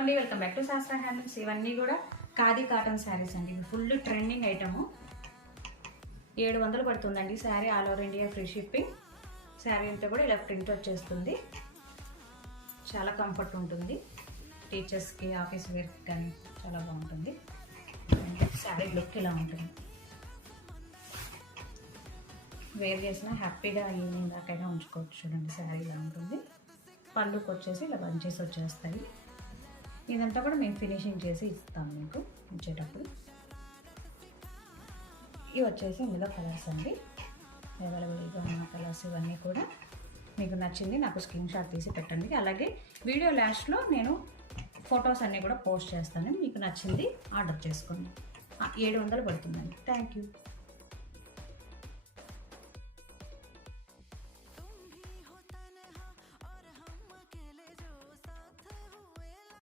అండి, welcome back to శాస్త్ర handlooms. ఇవన్నీ కూడా ఖాదీ కాటన్ శారీస్ అండి. ఇవి ఫుల్ ట్రెండింగ్ ఐటము. 700 పడుతుందండి sari. All over India free shipping. Sari అంతా కూడా ఇలా ప్రింట్ వచ్చేస్తుంది. చాలా కంఫర్ట్ ఉంటుంది. టీచర్స్కి, ఆఫీస్ వేర్కి కానీ చాలా బాగుంటుంది. శారీ లుక్ ఇలా ఉంటుంది. వేర్ చేసినా హ్యాపీగా ఈవినింగ్ దాకైనా ఉంచుకోవచ్చు. చూడండి శారీ ఇలా ఉంటుంది. పళ్ళుకి వచ్చేసి ఇలా బంచెస్ వచ్చేస్తాయి. ఇదంతా కూడా మేము ఫినిషింగ్ చేసి ఇస్తాము మీకు ఇచ్చేటప్పుడు. ఇవి వచ్చేసి ఇందులో కలర్స్ అండి. అవైలబుల్గా ఉన్న కలర్స్ ఇవన్నీ కూడా మీకు నచ్చింది నాకు స్క్రీన్ షాట్ తీసి పెట్టండి. అలాగే వీడియో లాస్ట్లో నేను ఫొటోస్ అన్నీ కూడా పోస్ట్ చేస్తాను. మీకు నచ్చింది ఆర్డర్ చేసుకోండి. 700 పడుతుందండి. Thank you.